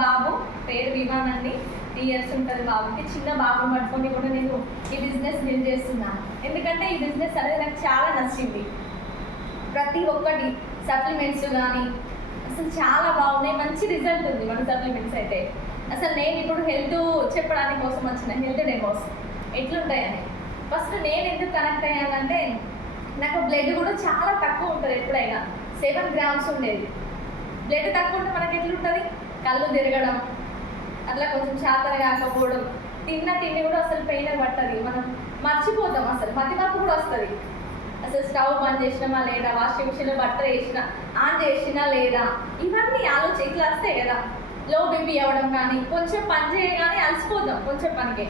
బాబు, పేరు విమాన్ అండి. 3 years ఉంటుంది బాబుకి. చిన్న బాబుని పట్టుకొని కూడా నేను ఈ బిజినెస్ బిల్డ్ చేస్తున్నాను. ఎందుకంటే ఈ బిజినెస్ అనేది నాకు చాలా నచ్చింది. ప్రతి ఒక్కటి సప్లిమెంట్స్ కానీ అసలు చాలా బాగున్నాయి, మంచి రిజల్ట్ ఉంది మన సప్లిమెంట్స్ అయితే. అసలు నేను ఇప్పుడు హెల్త్ చెప్పడానికి కోసం వచ్చిన హెల్త్ డెమోస్ ఎట్లుంటాయని. ఫస్ట్ నేను ఎందుకు కనెక్ట్ అయ్యానంటే నాకు బ్లడ్ కూడా చాలా తక్కువ ఉంటుంది. ఎప్పుడైనా 7 grams ఉండేది. బ్లడ్ తక్కువ ఉంటే మనకి ఎట్లుంటుంది, కళ్ళు తిరగడం, అట్లా కొంచెం చేతన కాకపోవడం, తిన్న తిండి కూడా అసలు పెయిన్ పట్టదు, మనం మర్చిపోతాం, అసలు మతిమరుపు కూడా వస్తుంది. అసలు స్టవ్ బంద్ చేసినామా లేదా, వాషింగ్ మిషన్లో బట్టలు వేసినా ఆన్ చేసినా లేదా, ఇవన్నీ ఆలోచన ఇట్లా వస్తాయి కదా. లో బీపీ అవ్వడం కానీ, కొంచెం పని చేయగానే అలసిపోతాం కొంచెం పనికి.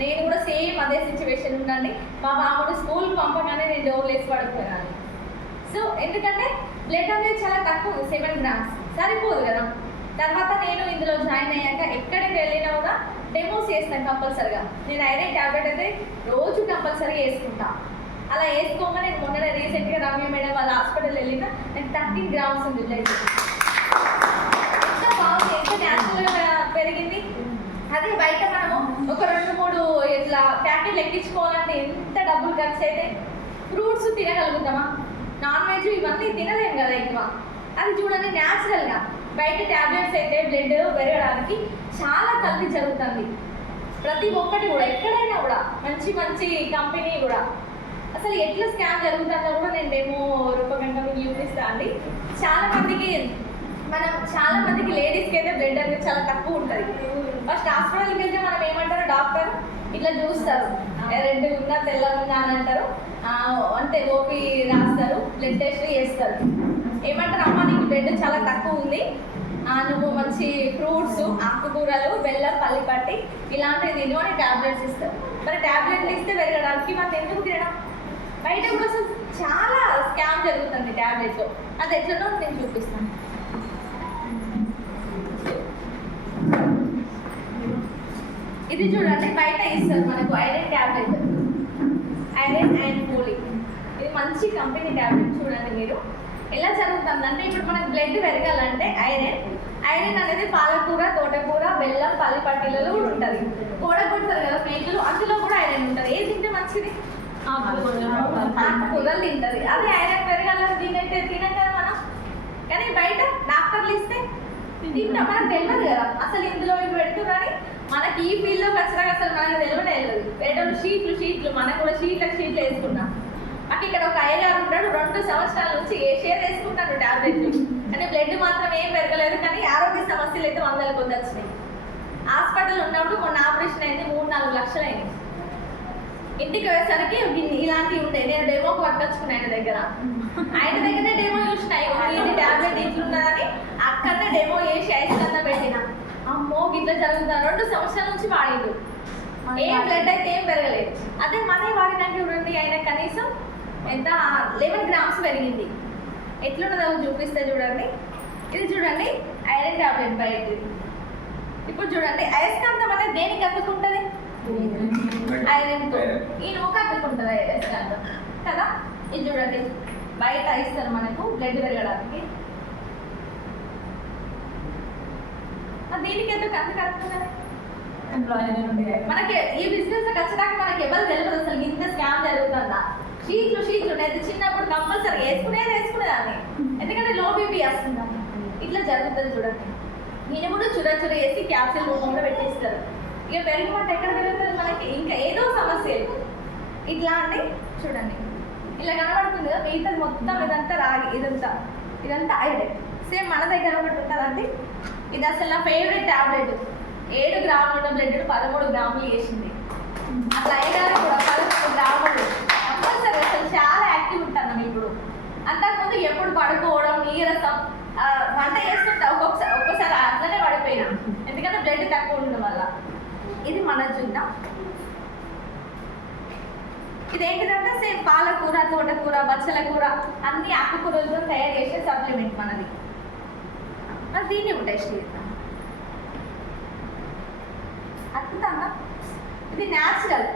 నేను కూడా సేమ్ అదే సిచ్యువేషన్ ఉందండి. మా బాబుడు స్కూల్కి పంపగానే నేను డోర్లు వేసి పడిపోయాను. సో ఎందుకంటే బ్లడ్ అనేది చాలా తక్కువ, 7 grams సరిపోదు కదా. తర్వాత నేను ఇందులో జాయిన్ అయ్యాక ఎక్కడికి వెళ్ళినా కూడా డెమోస్ చేస్తాను కంపల్సరిగా. నేను ఐరన్ ట్యాబ్లెట్ అయితే రోజు కంపల్సరీగా వేసుకుంటా. అలా వేసుకోగా నేను మొన్న రీసెంట్గా రమ్య మేడం వాళ్ళ హాస్పిటల్ వెళ్ళినా నాకు 13 grams ఉంది బ్లడ్. ఎంత బాగుంది, ఎంత న్యాచురల్గా పెరిగింది. అదే బయట మనము ఒక 2-3 ఇట్లా ప్యాకెట్లు ఎక్కించుకోవాలంటే ఎంత డబ్బులు ఖర్చు అయితే. ఫ్రూట్స్ తినగలుగుతామా, నాన్ వెజ్ ఇవన్నీ తినలేం కదా ఎక్కువ. అది చూడండి న్యాచురల్గా. బయట ట్యాబ్లెట్స్ అయితే బ్లడ్ పెరగడానికి చాలా కల్తీ జరుగుతుంది. ప్రతి ఒక్కటి కూడా ఎక్కడైనా కూడా మంచి మంచి కంపెనీ కూడా అసలు ఎట్లా స్కామ్ జరుగుతుందో కూడా నేను డెమో రూపకంగా మీకు చూపిస్తా అండి. చాలా మందికి లేడీస్కి అయితే బ్లడ్ అనేది చాలా తక్కువ ఉంటుంది. ఫస్ట్ హాస్పిటల్కి వెళ్తే మనం ఏమంటారు, డాక్టర్ ఇట్లా చూస్తారు, రెడ్ ఉందా తెల్లగా ఉందా అని అంటారు. అంటే ఓపీ రాస్తారు, బ్లడ్ టెస్ట్ చేస్తారు. ఏమంటారు, అమ్మ నీకు బ్లడ్ చాలా తక్కువ ఉంది, నువ్వు మంచి ఫ్రూట్స్, ఆకుకూరలు, బెల్లం, పల్లిపట్టి ఇలాంటివి తిను అని ట్యాబ్లెట్స్ ఇస్తారు. మరి ట్యాబ్లెట్లు ఇస్తే పెరగడానికి మనం ఎందుకు తినడం? బయట కూడా అసలు చాలా స్కామ్ జరుగుతుంది ట్యాబ్లెట్లో. అది ఎట్లనో నేను చూపిస్తాను. ఇది చూడండి, బయట ఇస్తారు మనకు iron tablet, iron and folic. ఇది మంచి కంపెనీ ట్యాబ్లెట్. చూడండి మీరు ఎలా జరుగుతుందంటే, ఇప్పుడు మనకు బ్లడ్ పెరగాలంటే ఐరన్ అనేది పాలకూర, తోటకూర, బెల్లం, పల్లిపట్టీలలో కూడా ఉంటుంది. కూడగొడతారు కదా మేకలు, అందులో కూడా ఐరన్ ఉంటుంది. ఏది తింటే మంచిది, ఆకుకూరలు తింటుంది. అదే ఐరన్ పెరగాలని తినైతే తినం కదా మనం. కానీ బయట డాక్టర్లు ఇస్తే తింటా, మనకు తెలియదు కదా అసలు ఇందులో ఇవి పెడుతున్నారని. మనకి ఈ ఫీల్డ్లో ఖచ్చితంగా అసలు మనకు తెలియదు. రేటలు షీట్లు మనకు కూడా షీట్లు వేసుకున్నాం. మాకు ఇక్కడ ఒక అయ్యగారు ఉంటాడు, 2 సంవత్సరాల నుంచి షేర్ వేసుకుంటాడు ట్యాబ్లెట్లు. అంటే బ్లడ్ మాత్రం ఏం పెరగలేదు, కానీ ఆరోగ్య సమస్యలు అయితే 100 కొద్ది వచ్చినాయి. హాస్పిటల్ ఉన్నప్పుడు మొన్న ఆపరేషన్ అయింది, 3-4 లక్షలు అయింది. ఇంటికి వచ్చేసరికి ఇలాంటివి ఉంటాయి. నేను డెమోకి పట్టుకొచ్చుకున్నాను ఆయన దగ్గరనే డెమో చూసిన, ఇది ట్యాబ్లెట్ ఇట్లున్నదని అక్కడనే డెమో చేసి ఐస్కన్నా పెట్టిన. అమ్మో ఇట్లా జరుగుతుంది. 2 సంవత్సరాల నుంచి వాడిండు, ఏం బ్లడ్ అయితే ఏం పెరగలేదు. అదే మనీ వాడినాక చూడండి, ఆయన కనీసం ఎంత 11 grams పెరిగింది. ఎట్లున్నదో చూపిస్తే చూడండి. ఇది చూడండి ఐరన్ ట్యాబ్లెట్ బయట. ఇప్పుడు చూడండి అయస్కాంతం అనేది దేనికి అతుక్కుంటుంది, ఐరన్తో. ఈ నూక అతుక్కుంటుంది అయస్కాంతం కదా. ఇది చూడండి బయట ఇస్తారు మనకు బ్లడ్ పెరగడానికి. దీనికి ఎందుకు అంత కలుపుతున్నది మనకి ఈ బిజినెస్ ఖచ్చితంగా మనకి ఎవరు తెలియదు అసలు ఇంత స్కామ్ జరుగుతుందా. షీట్లు నేను చిన్నప్పుడు కంపల్సరీ వేసుకునేదాన్ని, ఎందుకంటే లో బీపీ వస్తుందా. ఇట్లా జరుగుతుంది చూడండి. ఈయన కూడా చుర వేసి క్యాప్సిల్ రూపంలో పెట్టిస్తారు. ఇక పెరిగిపోతే ఎక్కడ పెరుగుతుంది మనకి, ఇంకా ఏదో సమస్యలు ఇట్లా అండి. చూడండి ఇలా కనబడుతుంది కదా, మిగతాది మొత్తం ఇదంతా రాగి, ఇదంతా ఐరన్. సేమ్ మన దగ్గర ఒకటి ఉంటుందండి. ఇది అసలు నా ఫేవరెట్ ట్యాబ్లెట్. 7 గ్రాములు ఉన్న బ్లడ్ 13 గ్రాములు చేసింది. అట్లా అయినా కూడా 13 గ్రాములు కంపల్సరీ. అసలు చాలా యాక్టివ్ ఉంటాను ఇప్పుడు. అంతకుముందు ఎప్పుడు పడుకోవడం, నీరసం, వంట చేస్తుంటా ఒక్కొక్కసారి అట్లనే పడిపోయినా, ఎందుకంటే బ్లడ్ తక్కువ ఉండడం వల్ల. ఇది మన చూద్దాం. ఇదేంటిదంటే సేమ్ పాలకూర, తోటకూర, బచ్చల కూర అన్ని ఆకుకూరలతో తయారు చేసే సప్లిమెంట్ మనది. మరి దీన్ని టెస్ట్ చేద్దాం. అద్భుతంగా ఇది న్యాచురల్.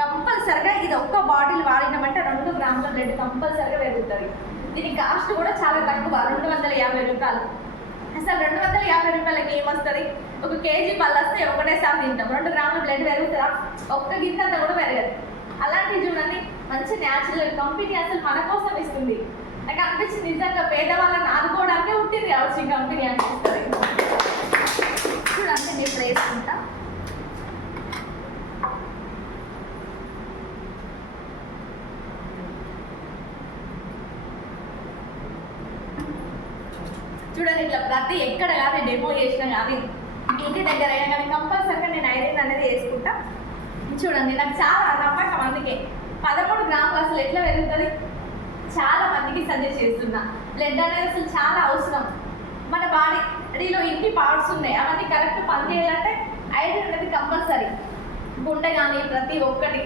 కంపల్సరిగా ఇది ఒక్క బాటిల్ వాడినామంటే 2 గ్రాముల బ్లడ్ కంపల్సరిగా పెరుగుతుంది. దీని కాస్ట్ కూడా చాలా తక్కువ, 250 రూపాయలు. అసలు 250 రూపాయలకి ఏమొస్తుంది? ఒక కేజీ పళ్ళు వస్తే ఒకటేసారి తింటాం. 2 గ్రాముల బ్లడ్ పెరుగుతుందా? ఒక్క గింత అంతా కూడా పెరగదు. అలాంటివి చూడండి, మంచి న్యాచురల్ కంపెనీ అసలు మన కోసం ఇస్తుంది. నాకు అనిపించింది నిజంగా పేదవాళ్ళని ఆదుకోవడానికే ఉంటుంది కావచ్చు ఈ కంపెనీ అనిపిస్తుంది. చూడండి నేను ఇప్పుడు వేసుకుంటా. చూడండి ఇట్లా ప్రతి ఎక్కడ కానీ డెమో చేసినా కానీ ఇంటి దగ్గర అయినా కానీ కంపల్సరీగా నేను ఐరన్ అనేది వేసుకుంటా. చూడండి నాకు చాలా నమ్మకం, అందుకే 13 గ్రాములు అసలు ఎట్లా పెరుగుతుంది చాలా మందికి సజెస్ట్ చేస్తున్నా. బ్లడ్ అనేది అసలు చాలా అవసరం. మన బాడీలో ఇన్ని పార్ట్స్ ఉన్నాయి, అవన్నీ కరెక్ట్ పని చేయాలంటే ఐరన్ అనేది కంపల్సరీ. గుండె కానీ ప్రతి ఒక్కటి.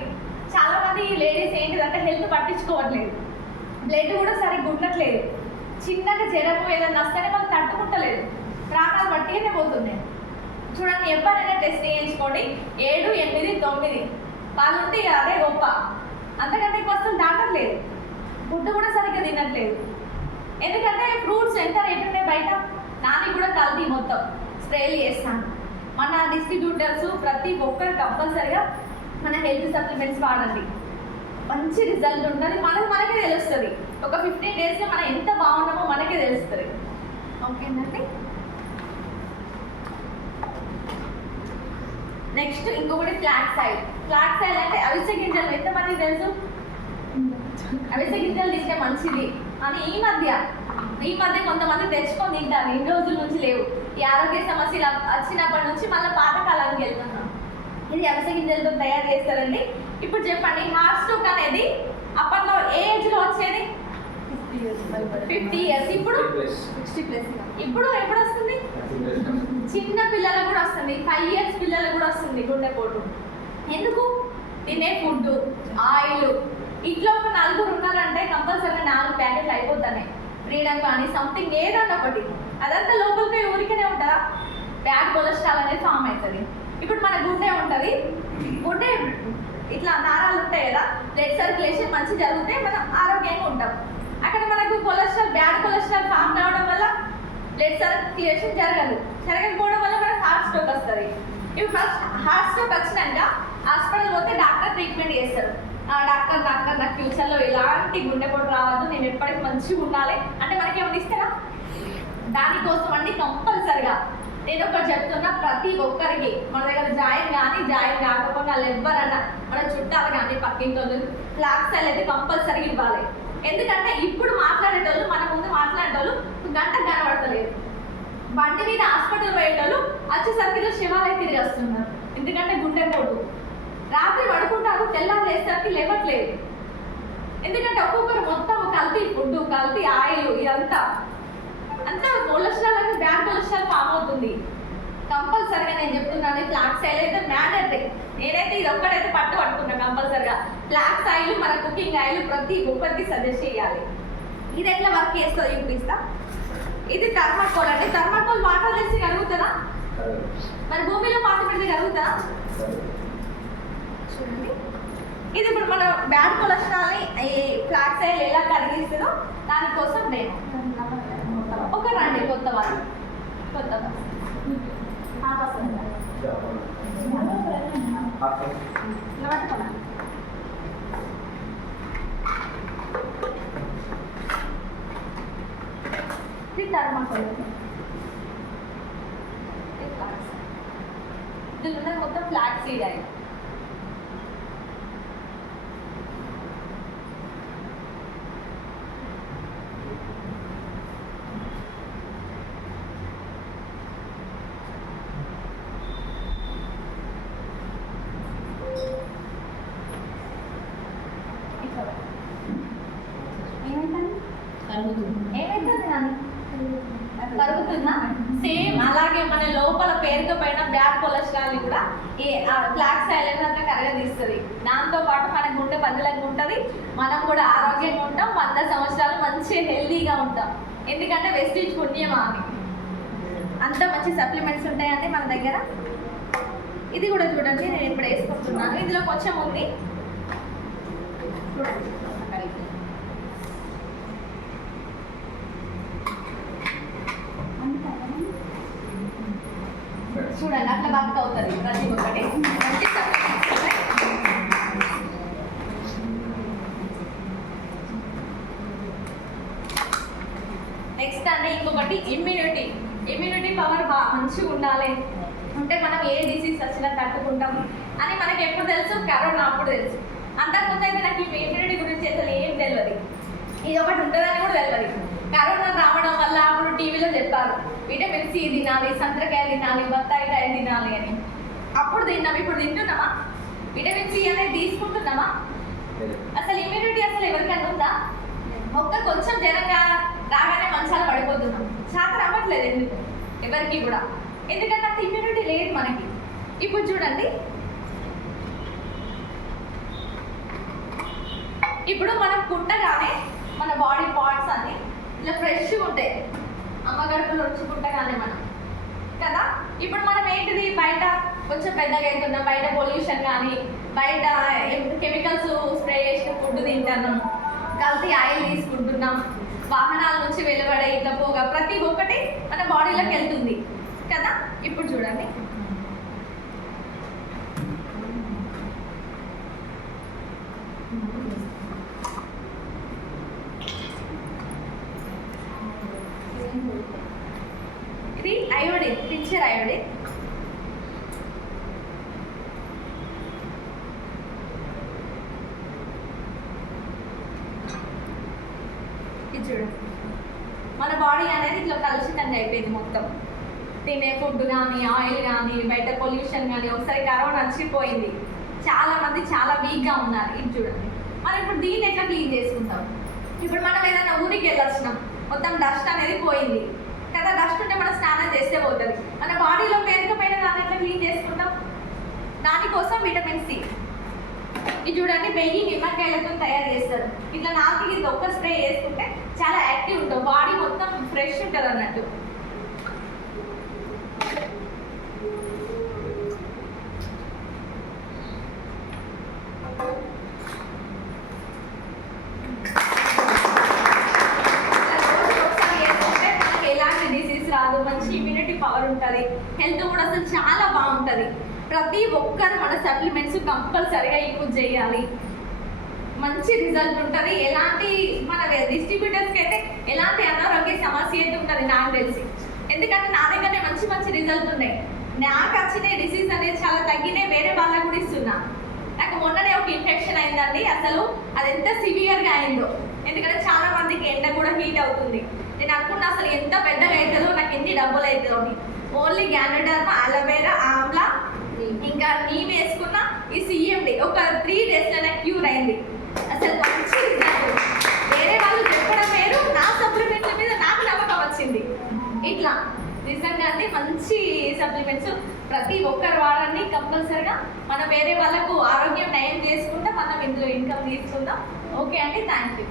చాలా మంది లేడీస్ ఏంటిదంటే హెల్త్ పట్టించుకోవట్లేదు, బ్లడ్ కూడా సరిగ్గా ఉండట్లేదు. చిన్నగా జ్వరము ఏదైనా వస్తేనే వాళ్ళు తట్టుకుంటలేదు, ప్రాణాలు బట్టిగానే పోతున్నాయి. చూడండి ఎవరైనా టెస్ట్ చేయించుకోండి, 7, 8, 9 వాళ్ళు ఉంటే ఇక అదే గొప్ప. అంతకంటే ఎక్కువ అసలు దాటట్లేదు, ఫుడ్ కూడా సరిగ్గా తినట్లేదు. ఎందుకంటే ఫ్రూట్స్ ఎంత రేట్ ఉన్నాయి బయట, దానికి కూడా కల్తీ మొత్తం స్ప్రేలు చేస్తాను. మన డిస్ట్రిబ్యూటర్స్ ప్రతి ఒక్కరు కంపల్సరిగా మన హెల్త్ సప్లిమెంట్స్ వాడండి, మంచి రిజల్ట్ ఉంటుంది. మనకే తెలుస్తుంది, ఒక 15 డేస్లో మనం ఎంత బాగున్నామో మనకే తెలుస్తుంది. ఓకేనండి. నెక్స్ట్ ఇంకొకటి ఫ్లాక్స్ ఆయిల్. ఫ్లాక్స్ ఆయిల్ అంటే అవిసె గింజలు, ఎంతమందికి తెలుసు అవిసె గింజలు తింటే మంచిది అని ఈ మధ్య కొంతమంది తెచ్చుకొని తింటారు. ఇన్ని రోజుల నుంచి లేవు. ఈ ఆరోగ్య సమస్యలు వచ్చినప్పటి నుంచి మళ్ళీ పాతకాలానికి వెళ్తున్నాం. ఇది అవిసె గింజలతో తయారు చేస్తారండి. ఇప్పుడు చెప్పండి, హార్ట్ స్ట్రోక్ అనేది అప్పట్లో ఏ ఏజ్లో వచ్చేది? 50 years. ఇప్పుడు 60+. ఇప్పుడు ఎప్పుడు వస్తుంది? చిన్న పిల్లలకు కూడా వస్తుంది, 5 years పిల్లలకు కూడా వస్తుంది గుండెపోటు. ఎందుకు? తినే ఫుడ్, ఆయిల్. ఇంట్లో ఒక 4 ఉన్నారంటే కంపల్సరీగా 4 ప్యాకెట్లు అయిపోతాయి. ఫ్రీడమ్ కానీ సంథింగ్ ఏదన్నా ఒకటి, అదంతా లోపలికి ఊరికనే ఉంటుందా? బ్యాడ్ కొలెస్ట్రాల్ అనేది ఫామ్ అవుతుంది. ఇప్పుడు మన గుండె ఉంటుంది, గుండె ఇట్లా నారాలు ఉంటాయి కదా, బ్లడ్ సర్క్యులేషన్ మంచి జరిగితే మనం ఆరోగ్యంగా ఉంటాం. అక్కడ మనకు కొలెస్ట్రాల్, బ్యాడ్ కొలెస్ట్రాల్ ఫామ్ కావడం వల్ల బ్లడ్ సర్క్యులేషన్ జరగకపోవడం వల్ల మనకు హార్ట్ స్ట్రోక్ వస్తుంది. ఇప్పుడు ఫస్ట్ హార్ట్ స్ట్రోక్ వచ్చినాక హాస్పిటల్ పోతే డాక్టర్ ట్రీట్మెంట్ చేస్తారు. డాక్టర్ నాకు ఫ్యూచర్లో ఎలాంటి గుండెపోటు రావద్దు, నేను ఎప్పటికీ మంచిగా ఉండాలి అంటే మనకి ఏమైనా ఇస్తారా? దానికోసం అండి కంపల్సరిగా నేను ఒకటి చెప్తున్నా, ప్రతి ఒక్కరికి మన దగ్గర జాయిన్ కాకపోతే వాళ్ళు ఎవ్వరన్నా మన చుట్టాలు కానీ పక్కింటి వాళ్ళు ఫ్లాక్స్ ఆయిల్ అయితే కంపల్సరీగా ఇవ్వాలి. ఎందుకంటే ఇప్పుడు మాట్లాడేటోళ్ళు, మన ముందు మాట్లాడేటోళ్ళు గంట కనబడతలేదు. బండి మీద హాస్పిటల్ పోయేటోళ్ళు వచ్చేసరికి శివాలయం తిరిగి వస్తున్నారు. ఎందుకంటే గుండెపోటు. రాత్రి పడుకుంటారు, తెల్లారు లేసరికి లేవట్లేదు. ఎందుకంటే ఒక్కొక్కరు మొత్తం కల్తీ ఫుడ్, కల్తీ ఆయిల్, ఇదంతా అంతా కొలెస్ట్రాల్ అంటే బ్యాడ్ కొలెస్ట్రాల్ ఫామ్ అవుతుంది. కంపల్సరీగా నేను చెప్తున్నాను, ఫ్లాక్స్ ఆయిల్ అయితే మ్యాండేటరీ. నేనైతే ఇది ఒక్కడైతే పట్టుకున్నా కంపల్సరీగా. ఫ్లాక్స్ ఆయిల్ మన కుకింగ్ ఆయిల్ ప్రతి ఒక్కరికి సజెస్ట్ చేయాలి. ఇది ఎట్లా వర్క్ చేస్తుందో చూపిస్తా. ఇది థర్మాకోల్ అండి. థర్మాకోల్ వాటర్ వేసి కలుగుతుందా? మరి భూమిలో పాత పెడితే కలుగుతుందా? చూడండి, ఇది ఇప్పుడు మన బ్యాడ్ కొలెస్ట్రాల్ని ఈ ఫ్లాక్స్ ఆయిల్ ఎలా కరిగిస్తుందో దానికోసం నేను ఒక రండి కొత్త వాళ్ళు ఇది థర్మాకోల్. దీనిలో మొత్తం ఫ్లాక్స్ సీడ్ ఆయిల్. కరుగుతుందా? సేమ్ అలాగే మన లోపల పేరుకపోయిన బ్యాడ్ కొలెస్ట్రాల్ కూడా ఈ ఫ్లాక్స్ ఆయిల్ అంతా కరగదీస్తుంది. దాంతో పాటు మన గుండె బదులంగా ఉంటుంది, మనం కూడా ఆరోగ్యంగా ఉంటాం, 100 సంవత్సరాలు మంచి హెల్తీగా ఉంటాం. ఎందుకంటే వెస్టేజ్ పుణ్యమా అని అంత మంచి సప్లిమెంట్స్ ఉంటాయండి మన దగ్గర. ఇది కూడా చూడండి, నేను ఇప్పుడు వేసుకుంటున్నాను. ఇందులో కొంచెం ఉంది చూడండి. చూడండి అట్లా వర్క్ అవుతుంది ప్రతి ఒక్కటి మంచి సప్లిమెంట్స్ ఉన్నాయి. నెక్స్ట్ అంటే ఇంకొకటి ఇమ్యూనిటీ పవర్ మంచిగా ఉండాలి అంటే మనం ఏ డిసీజ్ వచ్చినా తట్టుకుంటాం అని మనకి ఎప్పుడు తెలుసు, కరోనా అప్పుడు తెలుసు. అంతకుముందు అయితే నాకు ఈ ఇమ్యూనిటీ గురించి అసలు ఏం తెలియదు, ఇది ఒకటి ఉంటుందని కూడా తెలియదు. కరోనా రావడం వల్ల అప్పుడు టీవీలో చెప్పారు విటమిన్ సి తినాలి, సంత్రకాయలు తినాలి, బత్తాయికాయలు తినాలి అని. అప్పుడు తిన్నాం, ఇప్పుడు తింటున్నామా? విటమిన్ సి అనేది తీసుకుంటున్నామా? అసలు ఇమ్యూనిటీ అసలు ఎవరికైనా ఉందా? కొంచెం జ్వరంగా రాగానే మంచాలు పడిపోతున్నాం, శాతం అవ్వట్లేదు ఎందుకు ఎవరికి కూడా, ఎందుకంటే అంత ఇమ్యూనిటీ లేదు మనకి. ఇప్పుడు చూడండి, ఇప్పుడు మనం పుట్టగానే మన బాడీ పార్ట్స్ అన్ని ఇలా ఫ్రెష్గా ఉంటాయి, అమ్మ గడుపులో వచ్చి పుట్టగానే మనం కదా. ఇప్పుడు మనం ఏంటిది బయట కొంచెం పెద్దగా అవుతున్నాం, బయట పొల్యూషన్ కానీ బయట కెమికల్స్ స్ప్రే చేసిన ఫుడ్ తింటున్నాం, కల్తీ ఆయిల్ తీసుకుంటున్నాం, వాహనాల నుంచి వెలువడే ఇట్లా పోగా ప్రతి ఒక్కటి మన బాడీలోకి వెళ్తుంది కదా. ఇప్పుడు చూడండి, ఇది అయోడిన్, పిక్చర్ అయోడిన్. ఇది చూడండి, మన బాడీ అనేది ఇట్లా కలుషితంగా అయిపోయింది మొత్తం, తినే ఫుడ్ కానీ ఆయిల్ కానీ బయట పొల్యూషన్ కానీ. ఒకసారి కరోనా వచ్చిపోయింది, చాలా మంది చాలా వీక్గా ఉన్నారు. ఇది చూడండి, మనం ఇప్పుడు దీన్ని ఎట్లా క్లీన్ చేసుకుంటాం? ఇప్పుడు మనం ఏదైనా ఊరికి వెళ్ళొచ్చినాం, మొత్తం డస్ట్ అనేది పోయింది కదా, డస్ట్ ఉంటే మనం స్నానం చేస్తే పోతుంది, మన బాడీలో పేరుకపోయిన దాన్ని ఎట్లా క్లీన్ చేసుకుంటాం? దానికోసం విటమిన్ సి. ఇది చూడండి, 1000 నిమ్మకాయలతో తయారు చేస్తారు. ఇట్లా నాలుగు ఇది ఒక్క స్ప్రే వేసుకుంటే చాలా యాక్టివ్ ఉంటాం, బాడీ మొత్తం ఫ్రెష్ ఉంటుంది అన్నట్టు. మంచి ఇమ్యూనిటీ పవర్ ఉంటుంది, హెల్త్ కూడా అసలు చాలా బాగుంటుంది. ప్రతి ఒక్కరు మన సప్లిమెంట్స్ కంపల్సరీగా యూజ్ చేయాలి, మంచి రిజల్ట్ ఉంటుంది. ఎలాంటి మన డిస్ట్రిబ్యూటర్స్కి అయితే ఎలాంటి అనారోగ్య సమస్య అయితే ఉంటుంది నాకు తెలిసి, ఎందుకంటే నా దగ్గరనే మంచి మంచి రిజల్ట్ ఉన్నాయి. నాకు వచ్చిన డిసీజ్ అనేది చాలా తగ్గినాయి, వేరే వాళ్ళకు కూడా ఇస్తున్నా. నాకు మొన్ననే ఒక ఇన్ఫెక్షన్ అయిందండి, అసలు అది ఎంత సివియర్గా అయిందో, ఎందుకంటే చాలా మందికి ఎండ కూడా హీట్ అవుతుంది. నేను అనుకున్నా అసలు ఎంత పెద్దగా అవుతుందో, నాకు ఎన్ని డబ్బులు అవుతుందో అని. ఓన్లీ గ్యానోడర్మా, అలోవేరా, ఆమ్లా ఇంకా నీమ్ వేసుకున్న ఈ సిఎండి ఒక 3 డేస్లోనే క్యూర్ అయింది. అసలు మంచి రిజల్ట్, వేరే వాళ్ళు చెప్పడం వేరు, నా సప్లిమెంట్ల మీద నాకు నమ్మకం వచ్చింది. ఇట్లా నిజంగానే మంచి సప్లిమెంట్స్ ప్రతి ఒక్కరు వాడండి కంపల్సరిగా. మనం వేరే వాళ్ళకు ఆరోగ్యం నయం చేసుకుంటే మనం ఇందులో ఇన్కమ్ తీసుకుందాం. ఓకే అండి, థ్యాంక్ యూ.